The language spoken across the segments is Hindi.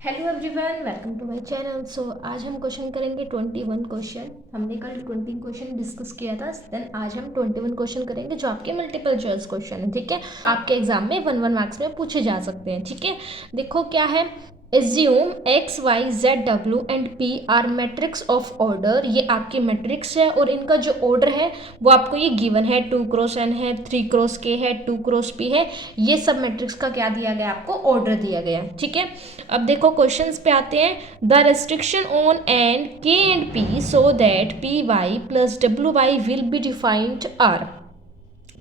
Hello everyone, welcome to my channel. So आज हम क्वेश्चन करेंगे 21 क्वेश्चन। हमने कल 20 क्वेश्चन डिस्कस किया था, देन आज हम 21 क्वेश्चन करेंगे जो आपके मल्टीपल चॉइस क्वेश्चन है। ठीक है, आपके एग्जाम में 1 1 मार्क्स में पूछे जा सकते हैं। ठीक है, देखो क्या है। Assume X Y Z W and P R matrix of order. ये आपकी मैट्रिक्स है और इनका जो ऑर्डर है वो आपको ये गिवन है। 2 क्रॉस एन है, 3 क्रॉस के है, 2 क्रॉस पी है। ये सब मैट्रिक्स का क्या दिया गया, आपको ऑर्डर दिया गया है। ठीक है, अब देखो क्वेश्चंस पे आते हैं। The restriction on N K and P so that P Y plus W Y will be defined are.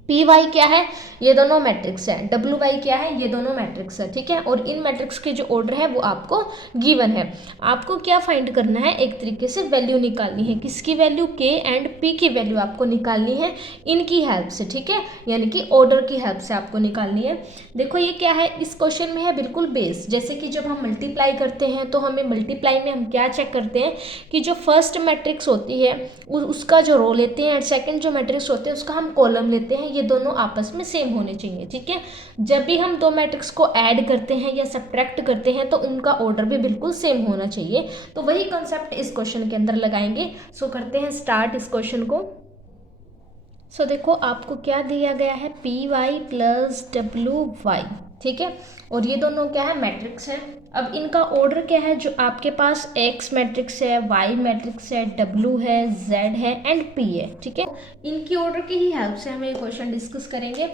P Y क्या है, ये दोनों मैट्रिक्स है। डब्ल्यू वाई क्या है, ये दोनों मैट्रिक्स है। ठीक है, और इन मैट्रिक्स के जो ऑर्डर है वो आपको गिवन है। आपको क्या फाइंड करना है, एक तरीके से वैल्यू निकालनी है। किसकी वैल्यू, के एंड पी की वैल्यू आपको निकालनी है इनकी हेल्प से। ठीक है, यानी कि ऑर्डर की हेल्प से आपको निकालनी है। देखो ये क्या है, इस क्वेश्चन में है बिल्कुल बेस। जैसे कि जब हम मल्टीप्लाई करते हैं तो हमें मल्टीप्लाई में हम क्या चेक करते हैं कि जो फर्स्ट मैट्रिक्स होती है उसका जो रो लेते हैं, एंड सेकंड जो मैट्रिक्स होते हैं उसका हम कॉलम लेते हैं। ये दोनों आपस में सेम होने चाहिए। ठीक है, जब भी हम दो मैट्रिक्स को ऐड करते हैं या सब्ट्रैक्ट करते हैं तो उनका ऑर्डर भी बिल्कुल सेम होना चाहिए। तो वही कंसेप्ट इस क्वेश्चन के अंदर लगाएंगे। सो करते हैं स्टार्ट इस क्वेश्चन को। सो देखो आपको क्या दिया गया है, P Y plus W Y. ठीक है, और ये दोनों क्या है, मैट्रिक्स है। अब इनका ऑर्डर क्या है, जो आपके पास एक्स मैट्रिक्स है, वाई मैट्रिक्स है, डब्ल्यू है, जेड है एंड पी है। ठीक है, इनकी ऑर्डर की ही हेल्प से हम ये क्वेश्चन डिस्कस करेंगे।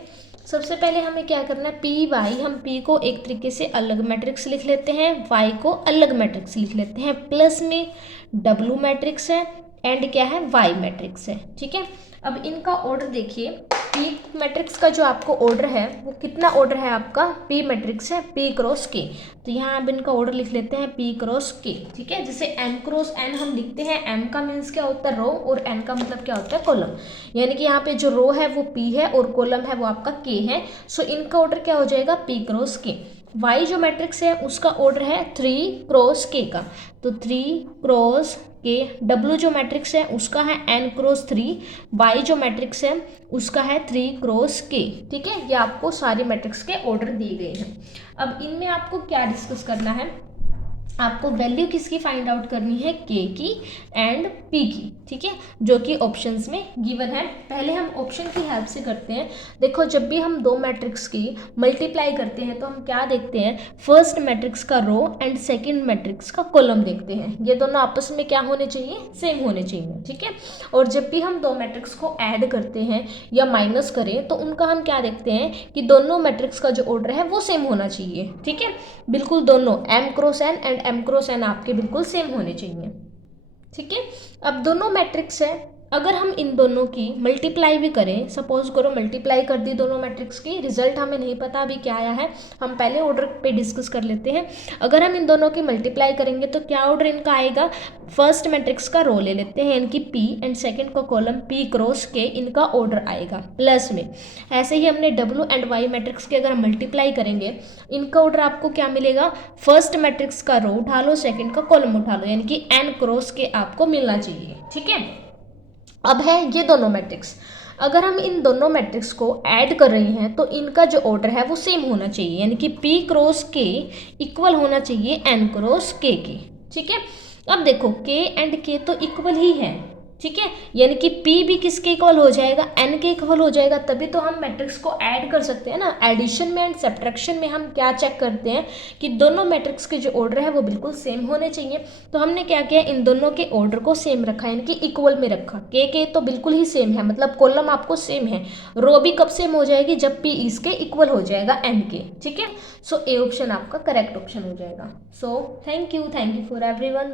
सबसे पहले हमें क्या करना है, पी वाई, हम पी को एक तरीके से अलग मैट्रिक्स लिख लेते हैं, वाई को अलग मैट्रिक्स लिख लेते हैं। प्लस में डब्ल्यू मैट्रिक्स है एंड क्या है, वाई मैट्रिक्स है। ठीक है, अब इनका ऑर्डर देखिए। पी मैट्रिक्स का जो आपको ऑर्डर है वो कितना ऑर्डर है आपका, पी मैट्रिक्स है पी क्रॉस के। तो यहाँ अब इनका ऑर्डर लिख लेते हैं पी क्रॉस के। ठीक है, जैसे एम क्रॉस एन हम लिखते हैं, एम का मीन्स क्या होता है, रो, और एन का मतलब क्या होता है, कॉलम। यानी कि यहाँ पे जो रो है वो पी है और कॉलम है वो आपका के है। सो इनका ऑर्डर क्या हो जाएगा, पी क्रॉस के। वाई जो मैट्रिक्स है उसका ऑर्डर है 3 क्रॉस के का, तो 3 क्रॉस के। डब्ल्यू जो मैट्रिक्स है उसका है एन क्रॉस 3। वाई जो मैट्रिक्स है उसका है 3 क्रॉस के। ठीक है, ये आपको सारे मैट्रिक्स के ऑर्डर दिए गए हैं। अब इनमें आपको क्या डिस्कस करना है, आपको वैल्यू किसकी फाइंड आउट करनी है, के की एंड पी की। ठीक है, जो कि ऑप्शंस में गिवन है। पहले हम ऑप्शन की हेल्प से करते हैं। देखो जब भी हम दो मैट्रिक्स की मल्टीप्लाई करते हैं तो हम क्या देखते हैं, फर्स्ट मैट्रिक्स का रो एंड सेकंड मैट्रिक्स का कॉलम देखते हैं। ये दोनों आपस में क्या होने चाहिए, सेम होने चाहिए। ठीक है, और जब भी हम दो मैट्रिक्स को ऐड करते हैं या माइनस करें तो उनका हम क्या देखते हैं कि दोनों मैट्रिक्स का जो ऑर्डर है वो सेम होना चाहिए। ठीक है, बिल्कुल दोनों M cross N and M cross N आपके बिल्कुल सेम होने चाहिए। ठीक है, अब दोनों मैट्रिक्स है, अगर हम इन दोनों की मल्टीप्लाई भी करें, सपोज करो मल्टीप्लाई कर दी दोनों मैट्रिक्स की, रिजल्ट हमें नहीं पता अभी क्या आया है, हम पहले ऑर्डर पे डिस्कस कर लेते हैं। अगर हम इन दोनों की मल्टीप्लाई करेंगे तो क्या ऑर्डर इनका आएगा, फर्स्ट मैट्रिक्स का रो ले लेते हैं इनकी पी एंड सेकंड का कॉलम पी क्रॉस के, इनका ऑर्डर आएगा प्लस में। ऐसे ही हमने डब्ल्यू एंड वाई मैट्रिक्स के अगर मल्टीप्लाई करेंगे, इनका ऑर्डर आपको क्या मिलेगा, फर्स्ट मैट्रिक्स का रो उठा लो, सेकंड का कॉलम उठा लो, यानी कि एन क्रॉस के आपको मिलना चाहिए। ठीक है, अब है ये दोनों मैट्रिक्स, अगर हम इन दोनों मैट्रिक्स को ऐड कर रहे हैं तो इनका जो ऑर्डर है वो सेम होना चाहिए, यानी कि पी क्रॉस के इक्वल होना चाहिए एन क्रॉस के। ठीक है, अब देखो के एंड के तो इक्वल ही है। ठीक है, यानी कि P भी किसके इक्वल हो जाएगा, N के इक्वल हो जाएगा, तभी तो हम मैट्रिक्स को ऐड कर सकते हैं ना। एडिशन में एंड सब्ट्रैक्शन में हम क्या चेक करते हैं कि दोनों मैट्रिक्स के जो ऑर्डर है वो बिल्कुल सेम होने चाहिए। तो हमने क्या किया, इन दोनों के ऑर्डर को सेम रखा, यानी कि इक्वल में रखा। के तो बिल्कुल ही सेम है, मतलब कॉलम आपको सेम है। रो भी कब सेम हो जाएगी, जब P इसके इक्वल हो जाएगा N के। ठीक है, सो ए ऑप्शन आपका करेक्ट ऑप्शन हो जाएगा। So thank you for everyone.